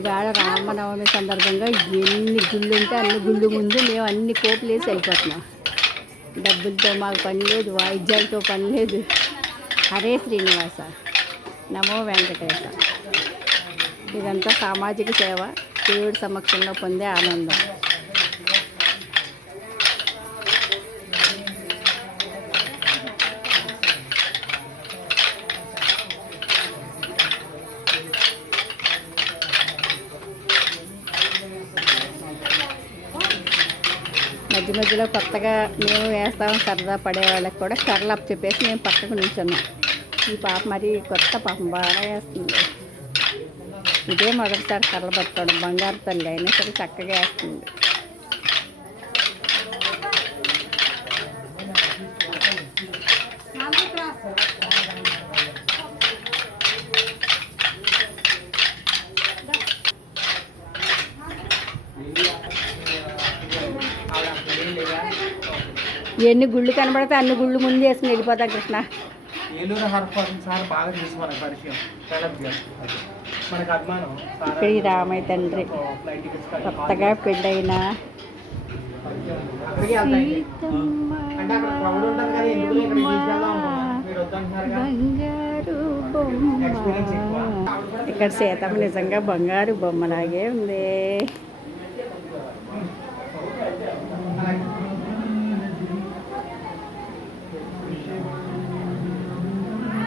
ఇవాళ రామనవమి సందర్భంగా ఎన్ని గుళ్ళు ఉంటే అన్ని గుళ్ళు ముందు మేము అన్ని కోపులు వేసి వెళ్ళిపోతున్నాం. డబ్బులతో మాకు పని లేదు, వాయిద్యాలతో పని లేదు. హరే శ్రీనివాస, నమో వెంకటేశ. ఇదంతా సామాజిక సేవ, దేవుడి సమక్షంలో పొందే ఆనందం. మధ్య మధ్యలో కొత్తగా మేము వేస్తాం సరదా పడే వాళ్ళకి కూడా కర్రలు అప్పు చెప్పేసి మేము పక్కకు నిల్చున్నాం. ఈ పాప మరి కొత్త పాపం బాగా వేస్తుంది. ఇదే మొదటిసారి కర్రలు పట్టుకోవడం. బంగారు తల్లి అయినా సరే చక్కగా వేస్తుంది. ఎన్ని గుళ్ళు కనబడితే అన్ని గుళ్ళు ముందు వేసుకుని వెళ్ళిపోతాం కృష్ణ. ఇక్కడ ఈ రామయ్య తండ్రి కొత్తగా పెళ్ళైన బంగారు బొమ్మ. ఇక్కడ సీతమ్మ నిజంగా బంగారు బొమ్మలాగే ఉంది.